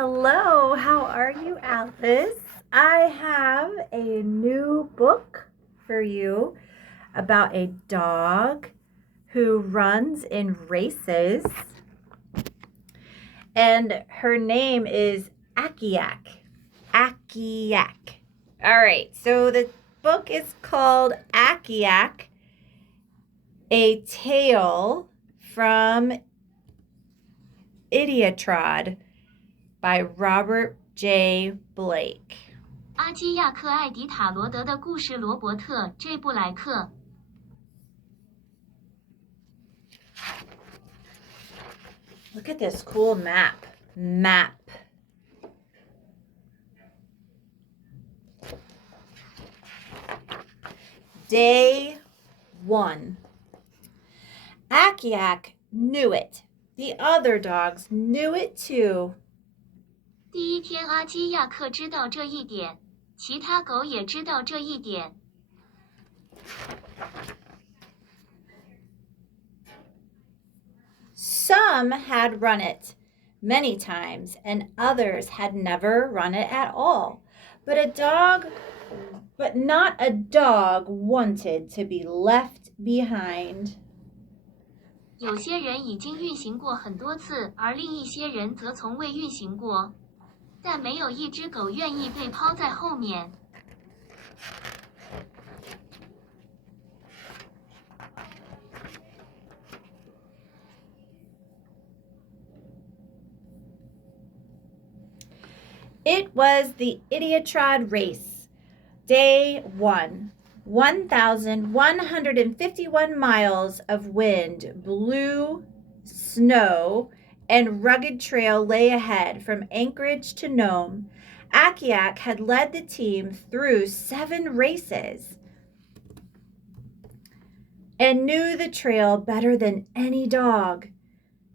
Hello, how are you, Alice? I have a new book for you about a dog who runs in races, and her name is Akiak. Akiak. All right, so the book is called Akiak, A Tale from Iditarod by Robert J. Blake. 阿基亚克·艾迪塔罗德的故事罗伯特·这布莱克 Look at this cool map. Day 1. Akiak knew it. The other dogs knew it too. 第一天，阿基亚克知道这一点，其他狗也知道这一点。Some had run it many times, and others had never run it at all. But not a dog wanted to be left behind. 有些人已经运行过很多次，而另一些人则从未运行过。但没有一只狗愿意被抛在后面。It was the Iditarod race. Day 1. 1,151 miles of wind blew, snow, and rugged trail lay ahead from Anchorage to Nome. Akiak had led the team through 7 races and knew the trail better than any dog.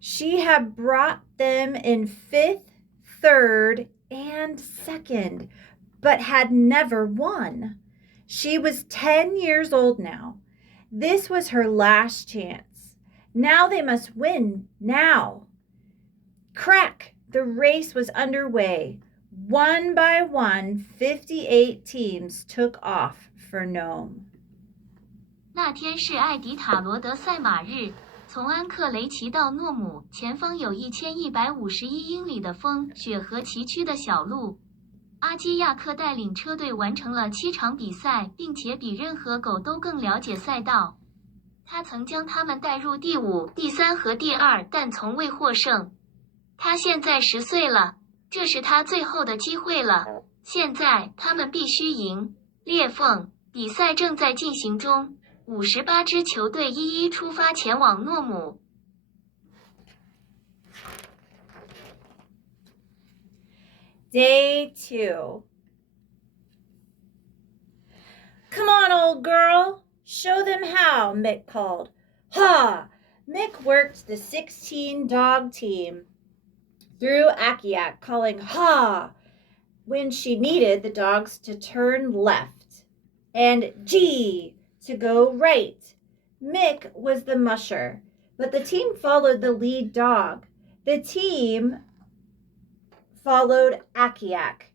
She had brought them in 5th, 3rd, and 2nd, but had never won. She was 10 years old now. This was her last chance. Now they must win now. Crack! The race was underway. One by one, 58 teams took off for Nome. 那天是艾迪塔罗德赛马日，从安克雷奇到诺姆，前方有1151英里的风、雪和崎岖的小路。阿基亚克带领车队完成了7场比赛，并且比任何狗都更了解赛道。他曾将他们带入第5、第3和第2，但从未获胜。他现在10岁了，这是他最后的机会了。现在他们必须赢。裂缝比赛正在进行中，58支球队一一出发前往诺姆。Day 2. Come on, old girl. Show them how, Mick called. Ha! Mick worked the 16-dog team through Akiak, calling ha when she needed the dogs to turn left and gee to go right. Mick was the musher, but the team followed the lead dog. The team followed Akiak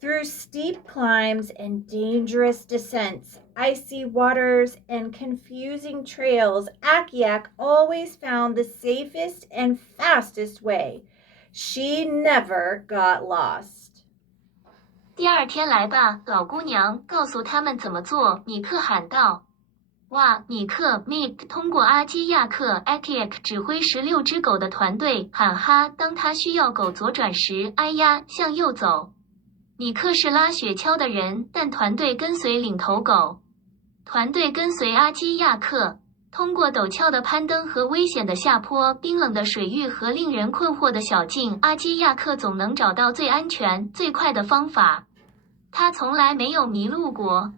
through steep climbs and dangerous descents, icy waters, and confusing trails. Akiak always found the safest and fastest way. She never got lost. 第2天来吧，老姑娘，告诉他们怎么做，米克喊道。哇，米克 Mick 通过阿基亚克 Akiak 指挥16只狗的团队喊哈，当他需要狗左转时，哎呀，向右走。米克是拉雪橇的人，但团队跟随领头狗。团队跟随阿基亚克，通过陡峭的攀登和危险的下坡、冰冷的水域和令人困惑的小径，阿基亚克总能找到最安全、最快的方法。他从来没有迷路过。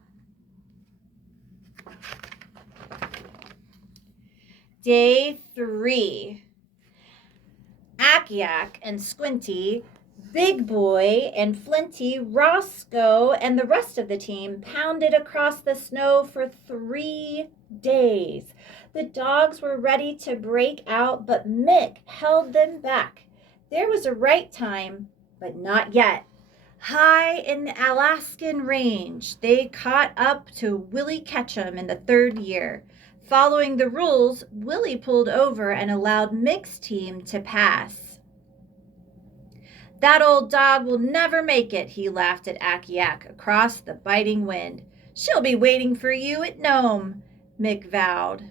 Day 3. Akiak and Squinty, Big Boy and Flinty, Roscoe, and the rest of the team pounded across the snow for 3 days. The dogs were ready to break out, but Mick held them back. There was a right time, But not yet. High in the Alaskan range, they caught up to Willie Ketchum in the third year. Following the rules, Willie pulled over and allowed Mick's team to pass. That old dog will never make it, he laughed at Akiak across the biting wind. She'll be waiting for you at Nome, Mick vowed.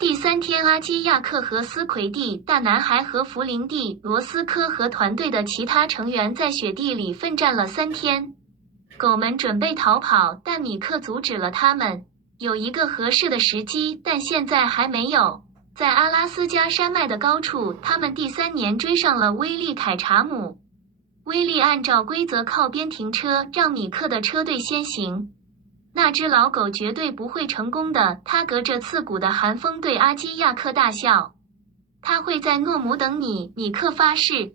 第3天，阿基亚克和斯奎蒂、大男孩和弗林蒂、罗斯科和团队的其他成员在雪地里奋战了3天。狗们准备逃跑，但米克阻止了他们。有一个合适的时机，但现在还没有。在阿拉斯加山脉的高处，他们第3年追上了威利凯查姆。威利按照规则靠边停车，让米克的车队先行。那只老狗绝对不会成功的，它隔着刺骨的寒风对阿基亚克大笑。他会在诺姆等你，米克发誓。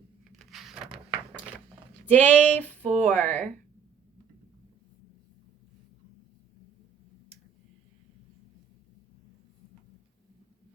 Day 4.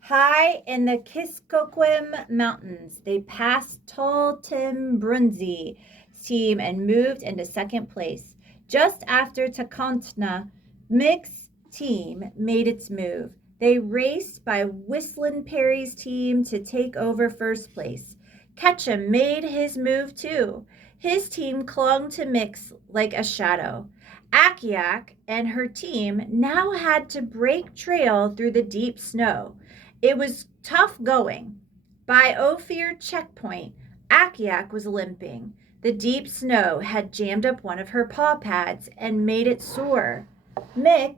High in the Kuskokwim Mountains, they passed Tall Tim Brunzi's team and moved into second place. Just after Takontna, Mick's team made its move. They raced by Whistlin' Perry's team to take over first place. Ketchum made his move too. His team clung to Mick's like a shadow. Akiak and her team now had to break trail through the deep snow. It was tough going. By Ophir checkpoint, Akiak was limping. The deep snow had jammed up one of her paw pads and made it sore. Mick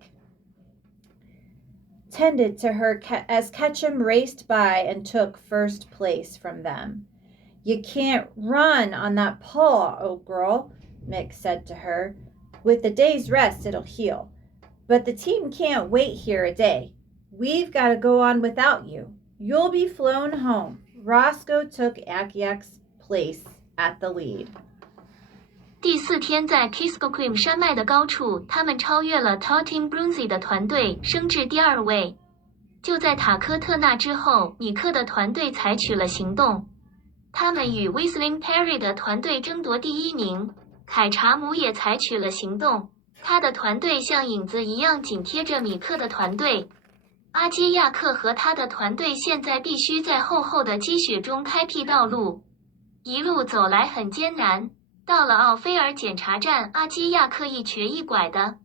tended to her as Ketchum raced by and took first place from them. You can't run on that paw, old girl, Mick said to her. With a day's rest, it'll heal. But the team can't wait here a day. We've got to go on without you. You'll be flown home. Roscoe took Akiak's place at the lead. 第4天，在 Kuskokwim 山脉的高处，他们超越了 Tall Tim Brunzi 的团队，升至第2位。就在塔科特纳之后，米克的团队采取了行动。他们与 Whistling Perry 的团队争夺第1名。凯查姆也采取了行动，他的团队像影子一样紧贴着米克的团队。阿基亚克和他的团队现在必须在厚厚的积雪中开辟道路。一路走来很艰难，到了奥菲尔检查站，阿基亚克一瘸一拐的，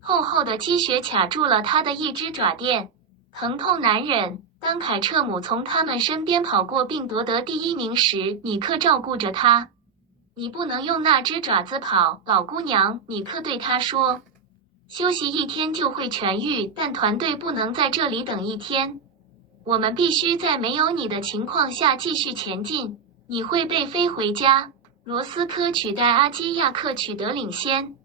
厚厚的积雪卡住了他的一只爪垫，疼痛难忍。当凯彻姆从他们身边跑过并夺得第1名时，米克照顾着他。你不能用那只爪子跑，老姑娘，米克对他说。休息1天就会痊愈，但团队不能在这里等1天。我们必须在没有你的情况下继续前进。你会被飞回家。罗斯科取代阿基亚克取得领先。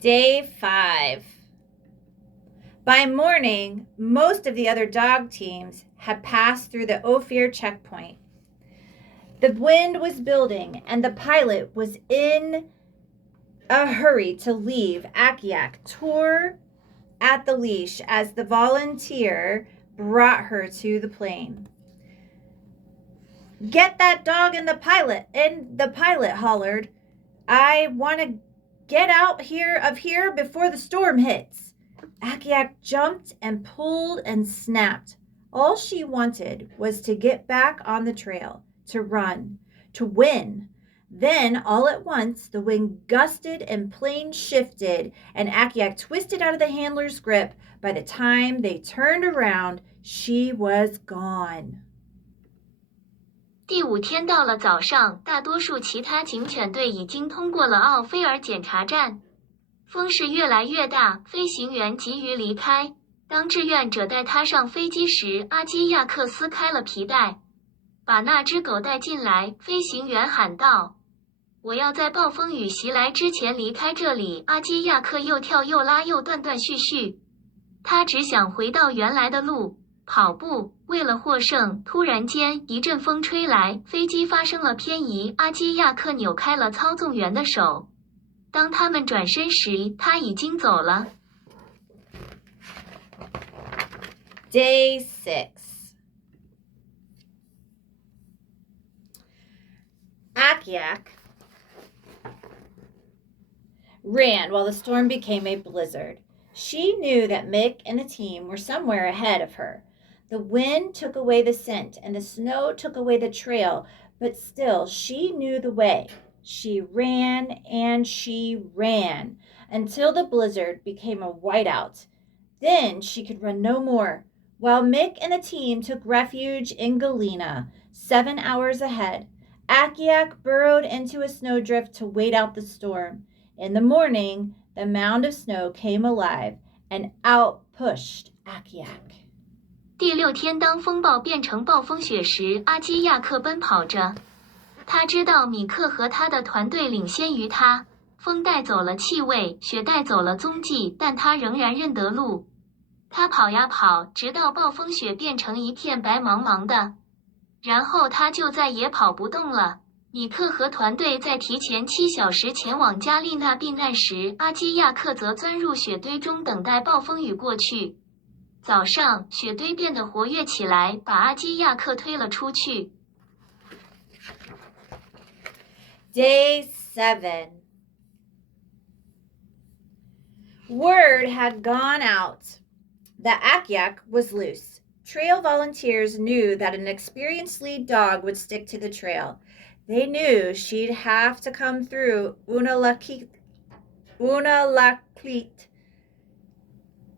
Day 5. By morning, most of the other dog teams had passed through the Ophir checkpoint. The wind was building, and the pilot was in a hurry to leave. Akiak tore at the leash as the volunteer brought her to the plane. Get that dog and the pilot hollered. I want to get out of here before the storm hits. Akiak jumped and pulled and snapped. All she wanted was to get back on the trail. To run, to win. Then, all at once, the wind gusted and plane shifted, and Akiak twisted out of the handler's grip. By the time they turned around, she was gone. 第5天到了早上，大多数其他警犬队已经通过了奥菲尔检查站。风势越来越大，飞行员急于离开。当志愿者带他上飞机时，阿基亚克撕开了皮带。把那只狗带进来，飞行员喊道。我要在暴风雨袭来之前离开这里。阿基亚克又跳又拉又断断续续。他只想回到原来的路，跑步。为了获胜，突然间一阵风吹来，飞机发生了偏移。阿基亚克扭开了操纵员的手。当他们转身时，他已经走了。Day 6. Akiak ran while the storm became a blizzard. She knew that Mick and the team were somewhere ahead of her. The wind took away the scent and the snow took away the trail, but still she knew the way. She ran and she ran until the blizzard became a whiteout. Then she could run no more, while Mick and the team took refuge in Galena, 7 hours ahead. Akiak burrowed into a snowdrift to wait out the storm. In the morning, the mound of snow came alive, and out pushed Akiak. 第6天，当风暴变成暴风雪时，阿基亚克奔跑着。他知道米克和他的团队领先于他。风带走了气味，雪带走了踪迹，但他仍然认得路。他跑呀跑，直到暴风雪变成一片白茫茫的。然后他就再也跑不动了。米克和团队在提前7小时前往加利纳避难时，阿基亚克则钻入雪堆中等待暴风雨过去。早上，雪堆变得活跃起来，把阿基亚克推了出去。Day 7. Word had gone out that Akiak was loose. Trail volunteers knew that an experienced lead dog would stick to the trail. They knew she'd have to come through Unalakleet.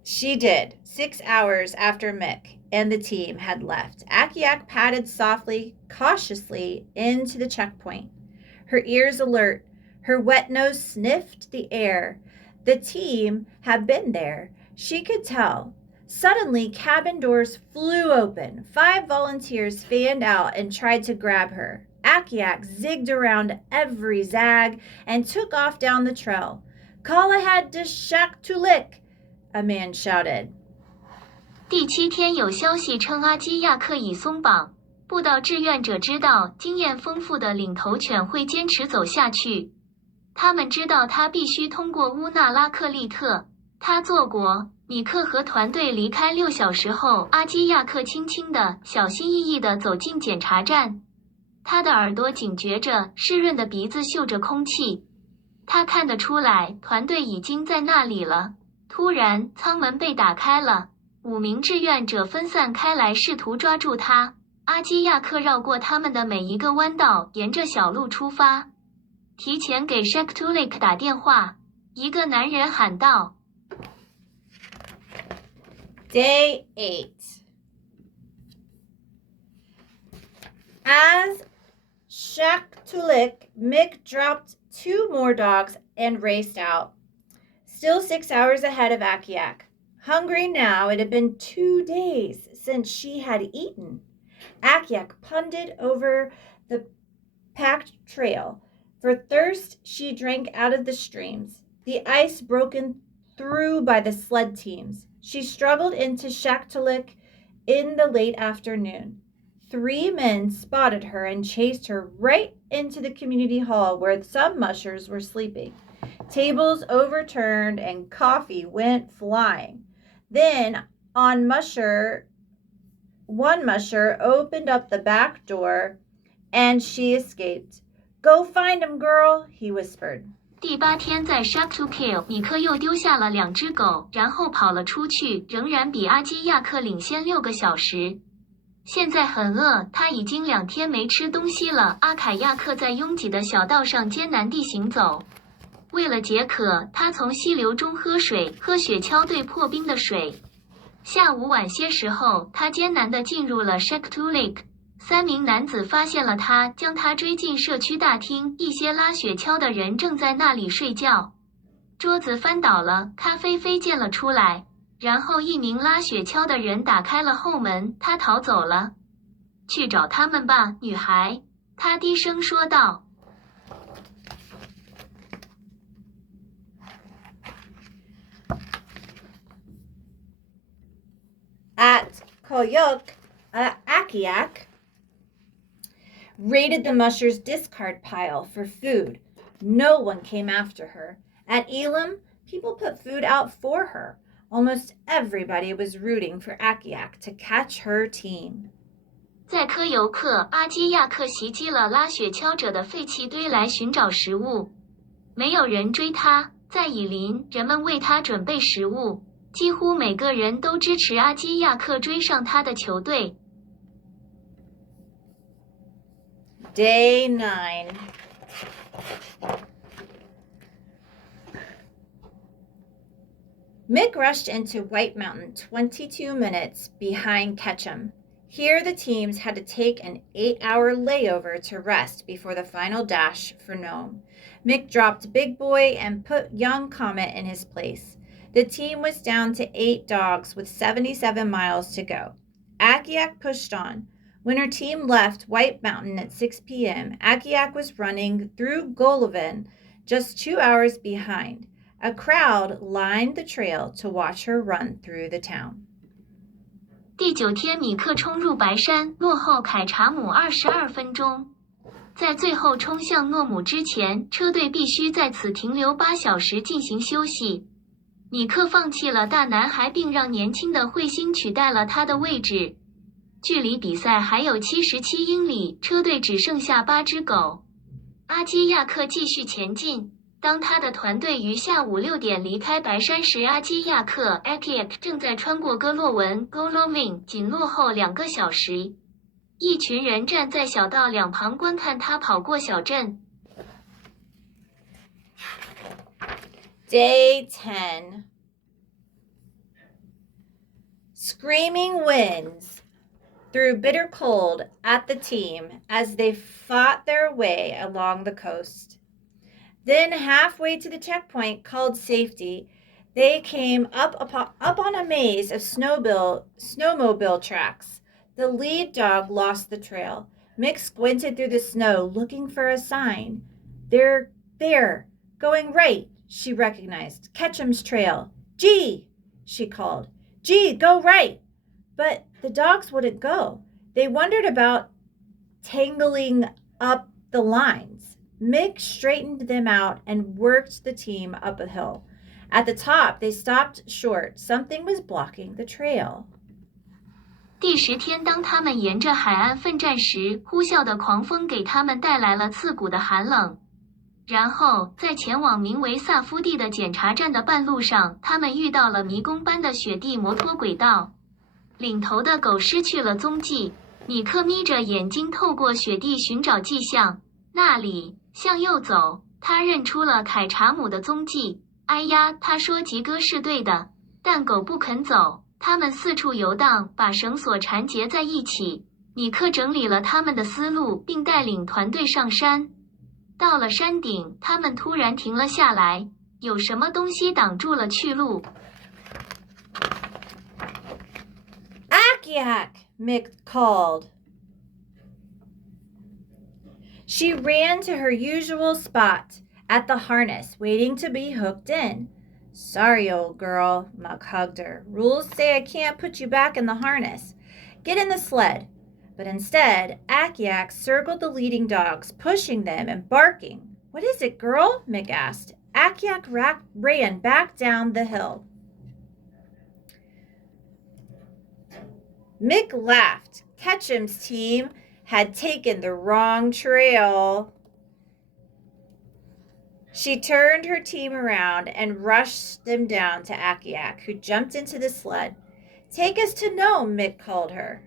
She did, 6 hours after Mick and the team had left. Akiak padded softly, cautiously into the checkpoint. Her ears alert, her wet nose sniffed the air. The team had been there. She could tell. Suddenly, cabin doors flew open. 5 volunteers fanned out and tried to grab her. Akiak zigged around every zag and took off down the trail. Call ahead to Shaktoolik, a man shouted. 第7天有消息称阿基亚克已松绑。步道志愿者知道，经验丰富的领头犬会坚持走下去。他们知道他必须通过乌纳拉克利特。他做过。米克和团队离开6小时后，阿基亚克轻轻地、小心翼翼地走进检查站。他的耳朵警觉着，湿润的鼻子嗅着空气。他看得出来，团队已经在那里了。突然，舱门被打开了，5名志愿者分散开来，试图抓住他。阿基亚克绕过他们的每一个弯道，沿着小路出发。提前给 Shaktoolik 打电话，一个男人喊道。Day 8. As Shaktoolik, Mick dropped 2 more dogs and raced out, still 6 hours ahead of Akiak. Hungry now, it had been 2 days since she had eaten. Akiak punded over the packed trail. For thirst, she drank out of the streams, the ice broken through by the sled teams. She struggled into Shaktoolik in the late afternoon. 3 men spotted her and chased her right into the community hall where some mushers were sleeping. Tables overturned and coffee went flying. Then one musher opened up the back door and she escaped. Go find him, girl, he whispered. 第8天在 Shaktoolik， 米克又丢下了2只狗，然后跑了出去，仍然比阿基亚克领先6个小时。现在很饿，他已经2天没吃东西了。阿凯亚克在拥挤的小道上艰难地行走。为了解渴，他从溪流中喝水，喝雪橇队破冰的水。下午晚些时候，他艰难地进入了 Shaktoolik。3名男子发现了他，将他追进社区大厅。一些拉雪橇的人正在那里睡觉。桌子翻倒了，咖啡飞溅了出来。然后一名拉雪橇的人打开了后门，他逃走了。去找他们吧，女孩，他低声说道。At Koyuk, Akiak raided the mushers' discard pile for food. No one came after her. At Elam, people put food out for her. Almost everybody was rooting for Akiak to catch her team. 在科游克阿基亚克袭击了拉雪橇者的废弃堆来寻找食物，没有人追他。在以林，人们为他准备食物，几乎每个人都支持阿基亚克追上他的球队。Day 9. Mick rushed into White Mountain 22 minutes behind Ketchum. Here, the teams had to take an 8-hour layover to rest before the final dash for Nome. Mick dropped Big Boy and put Young Comet in his place. The team was down to 8 dogs with 77 miles to go. Akiak pushed on. When her team left White Mountain at 6 p.m., Akiak was running through Golovin, just 2 hours behind. A crowd lined the trail to watch her run through the town. 第9天，米克冲入白山，落后凯查姆22分钟。在最后冲向诺姆之前，车队必须在此停留8小时进行休息。米克放弃了大男孩，并让年轻的彗星取代了他的位置。距离比赛还有77英里，车队只剩下8只狗。阿基亚克继续前进。当他的团队于下午6点离开白山时，阿基亚克 Akiak 正在穿过哥洛文 Golovin， 仅落后2个小时。一群人站在小道两旁观看他跑过小镇。Day 10. Screaming winds threw bitter cold at the team as they fought their way along the coast. Then, halfway to the checkpoint called safety, they came up on a maze of snowmobile tracks. The lead dog lost the trail. Mick squinted through the snow, looking for a sign. They're there, going right, she recognized. Ketchum's trail. Gee, she called. Gee, go right. But the dogs wouldn't go. They wondered about tangling up the lines. Mick straightened them out and worked the team up a hill. At the top, they stopped short. Something was blocking the trail. 第10天，当他们沿着海岸奋战时，呼啸的狂风给他们带来了刺骨的寒冷。然后，在前往名为萨夫地的检查站的半路上，他们遇到了迷宫般的雪地摩托轨道。领头的狗失去了踪迹。米克眯着眼睛透过雪地寻找迹象。那里，向右走，他认出了凯查姆的踪迹。哎呀，他说吉哥是对的，但狗不肯走。他们四处游荡，把绳索缠结在一起。米克整理了他们的思路，并带领团队上山。到了山顶，他们突然停了下来，有什么东西挡住了去路。Akiak, Mick called. She ran to her usual spot at the harness, waiting to be hooked in. Sorry, old girl, Muck hugged her. Rules say I can't put you back in the harness. Get in the sled. But instead, Akiak circled the leading dogs, pushing them and barking. What is it, girl? Mick asked. Akiak ran back down the hill. Mick laughed. Ketchum's team had taken the wrong trail. She turned her team around and rushed them down to Akiak, who jumped into the sled. Take us to Nome, Mick called her.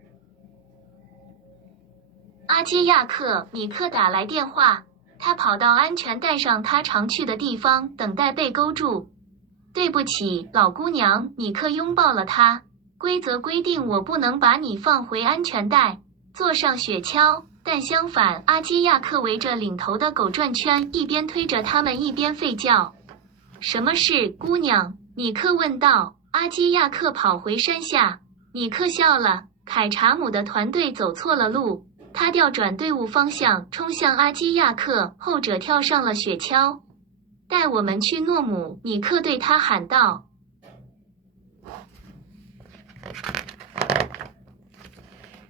阿基亚克，米克打来电话，他跑到安全带上他常去的地方，等待被勾住。对不起，老姑娘，米克拥抱了她。规则规定我不能把你放回安全带，坐上雪橇。但相反，阿基亚克围着领头的狗转圈，一边推着他们一边吠叫。什么事，姑娘？米克问道。阿基亚克跑回山下。米克笑了。凯查姆的团队走错了路。他调转队伍方向，冲向阿基亚克，后者跳上了雪橇。带我们去诺姆，米克对他喊道。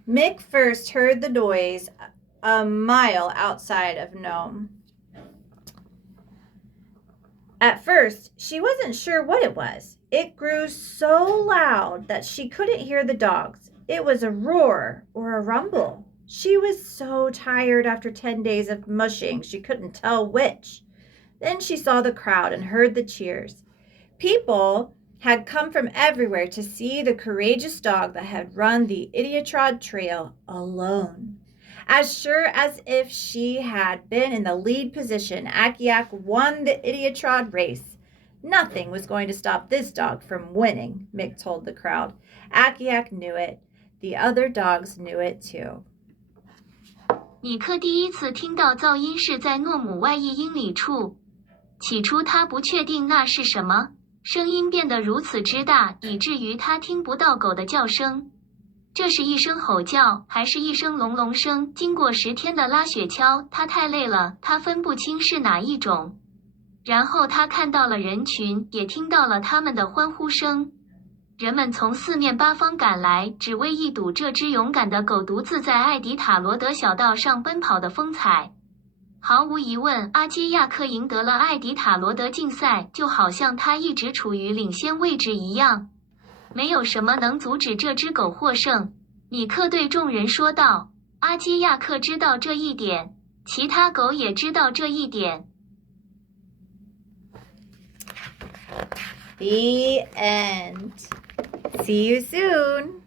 Mick first heard the noise a mile outside of Nome. At first, she wasn't sure what it was. It grew so loud that she couldn't hear the dogs. It was a roar or a rumble. She was so tired after 10 days of mushing, she couldn't tell which. Then she saw the crowd and heard the cheers. People had come from everywhere to see the courageous dog that had run the Iditarod trail alone. As sure as if she had been in the lead position, Akiak won the Iditarod race. Nothing was going to stop this dog from winning, Mick told the crowd. Akiak knew it. The other dogs knew it too. 尼克第一次听到噪音是在诺姆外1英里处。起初他不确定那是什么，声音变得如此之大，以至于他听不到狗的叫声。这是一声吼叫，还是一声隆隆声？经过10天的拉雪橇，他太累了，他分不清是哪一种。然后他看到了人群，也听到了他们的欢呼声。人们从4面8方赶来，只为一睹这只勇敢的狗独自在艾迪塔罗德小道上奔跑的风采。毫无疑问，阿基亚克赢得了艾迪塔罗德竞赛，就好像他一直处于领先位置一样。没有什么能阻止这只狗获胜，尼克对众人说道。阿基亚克知道这一点，其他狗也知道这一点。The end. See you soon.